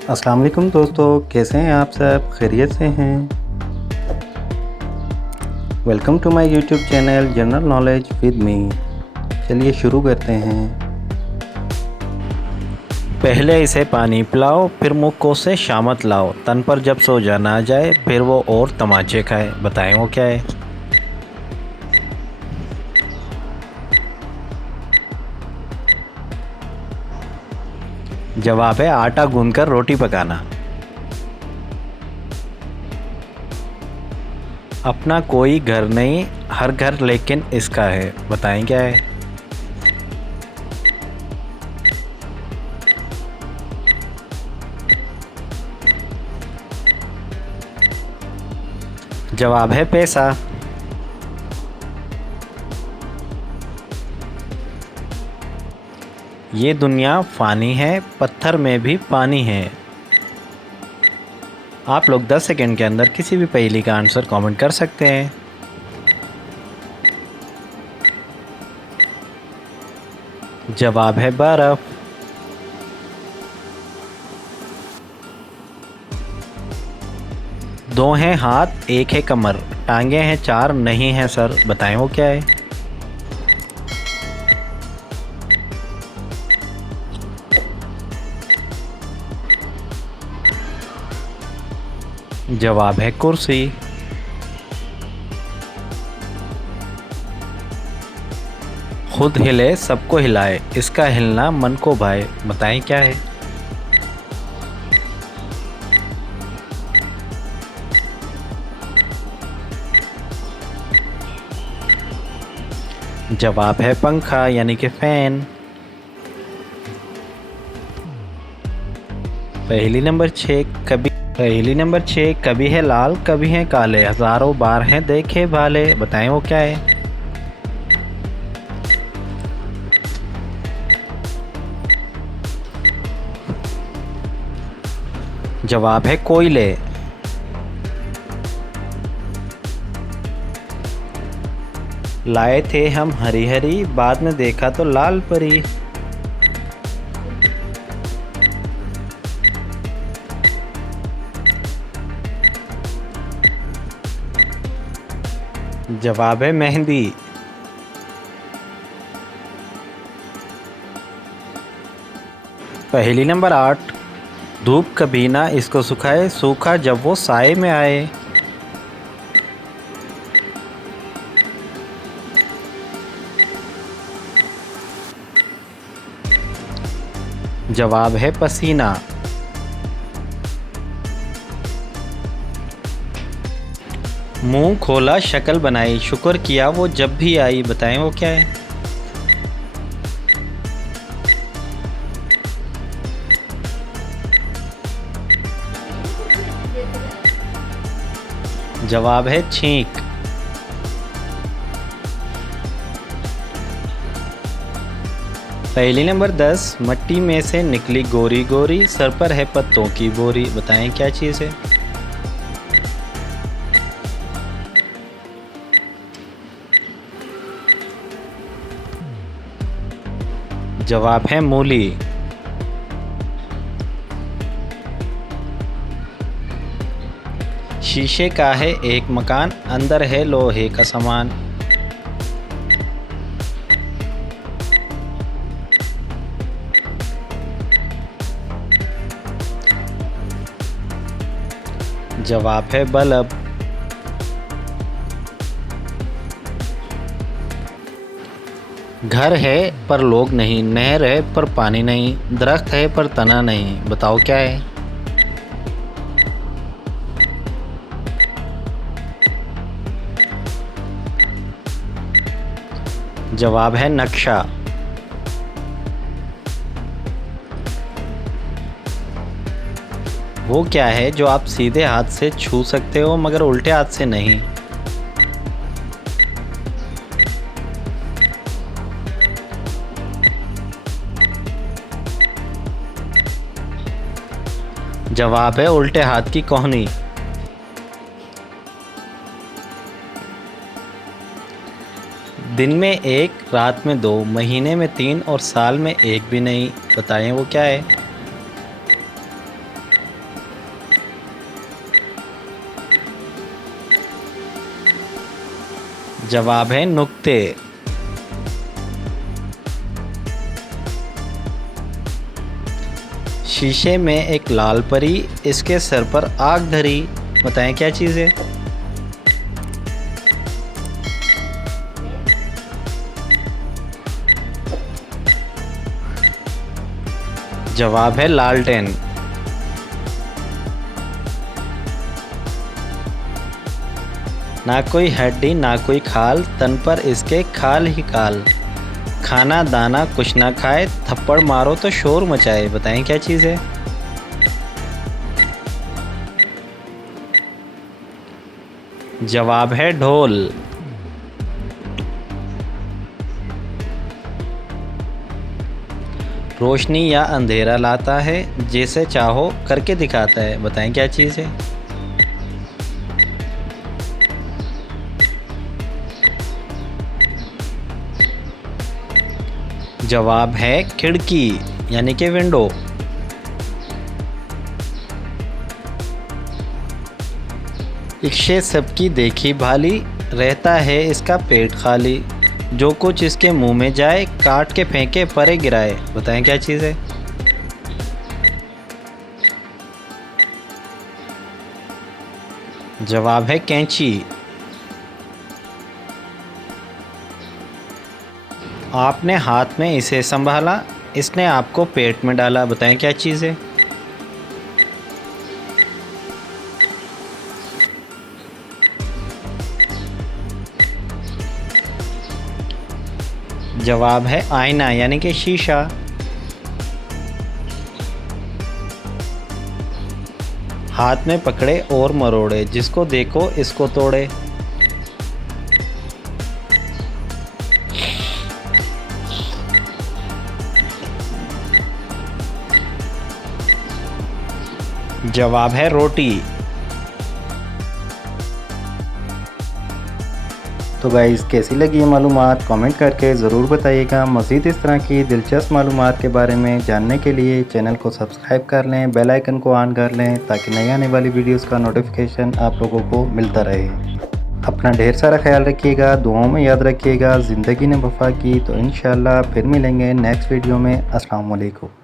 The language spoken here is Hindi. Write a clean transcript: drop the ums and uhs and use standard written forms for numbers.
अस्सलाम वालेकुम दोस्तों, कैसे हैं आप सब? खैरियत से हैं? Welcome to my YouTube channel general knowledge with me. चलिए शुरू करते हैं। पहले इसे पानी पिलाओ, फिर मुँह कोसे शामत लाओ, तन पर जब सो जाना आ जाए, फिर वो और तमाचे खाए। बताएं वो क्या है? जवाब है आटा गूंथकर रोटी पकाना। अपना कोई घर नहीं, हर घर लेकिन इसका है। बताएं क्या है? जवाब है पैसा। ये दुनिया फ़ानी है, पत्थर में भी पानी है। आप लोग 10 सेकंड के अंदर किसी भी पहेली का आंसर कमेंट कर सकते हैं। जवाब है बर्फ़। दो हैं हाथ, एक है कमर, टांगे हैं चार, नहीं है सर। बताएं वो क्या है? जवाब है कुर्सी। खुद हिले सबको हिलाए, इसका हिलना मन को भाए। बताएं क्या है? जवाब है पंखा यानी कि फैन। पहेली नंबर 6 कभी है लाल कभी है काले, हजारों बार हैं देखे भाले। बताएं वो क्या है? जवाब है कोयले। लाए थे हम हरी हरी, बाद में देखा तो लाल परी। जवाब है मेहंदी। पहेली नंबर 8 धूप कभी ना इसको सुखाए, सूखा जब वो साए में आए। जवाब है पसीना। मुंह खोला शक्ल बनाई, शुक्र किया वो जब भी आई। बताएं वो क्या है? जवाब है छींक। पहेली नंबर 10 मट्टी में से निकली गोरी गोरी, सर पर है पत्तों की बोरी। बताएं क्या चीज़ है? जवाब है मूली। शीशे का है एक मकान, अंदर है लोहे का सामान। जवाब है बल्ब। घर है पर लोग नहीं, नहर है पर पानी नहीं, दरख्त है पर तना नहीं। बताओ क्या है? जवाब है नक्शा। वो क्या है जो आप सीधे हाथ से छू सकते हो मगर उल्टे हाथ से नहीं? जवाब है उल्टे हाथ की कोहनी। दिन में एक, रात में दो, महीने में तीन और साल में एक भी नहीं। बताएं वो क्या है? जवाब है नुक्ते। शीशे में एक लाल परी, इसके सर पर आग धरी। बताएं क्या चीज़ है? जवाब है लालटेन। ना कोई हड्डी ना कोई खाल, तन पर इसके खाल ही खाल। खाना दाना कुछ ना खाए, थप्पड़ मारो तो शोर मचाए। बताएं क्या चीज़ है? जवाब है ढोल। रोशनी या अंधेरा लाता है, जैसे चाहो करके दिखाता है। बताएं क्या चीज़ है? जवाब है खिड़की यानी कि विंडो। इक्शे सबकी देखी भाली, रहता है इसका पेट खाली। जो कुछ इसके मुंह में जाए, काट के फेंके परे गिराए। बताएं क्या चीज़ है? जवाब है कैंची। आपने हाथ में इसे संभाला, इसने आपको पेट में डाला। बताएं क्या चीज़ है? जवाब है आईना यानी कि शीशा। हाथ में पकड़े और मरोड़े, जिसको देखो इसको तोड़े। जवाब है रोटी। तो गाइस कैसी लगी ये मालूमात कमेंट करके ज़रूर बताइएगा। मज़ीद इस तरह की दिलचस्प मालूमात के बारे में जानने के लिए चैनल को सब्सक्राइब कर लें, बेल आइकन को ऑन कर लें ताकि नई आने वाली वीडियोस का नोटिफिकेशन आप लोगों को मिलता रहे। अपना ढेर सारा ख्याल रखिएगा, दुआओं में याद रखिएगा। ज़िंदगी ने वफ़ा की। तो इंशाअल्लाह फिर मिलेंगे नेक्स्ट वीडियो में। अस्सलाम वालेकुम।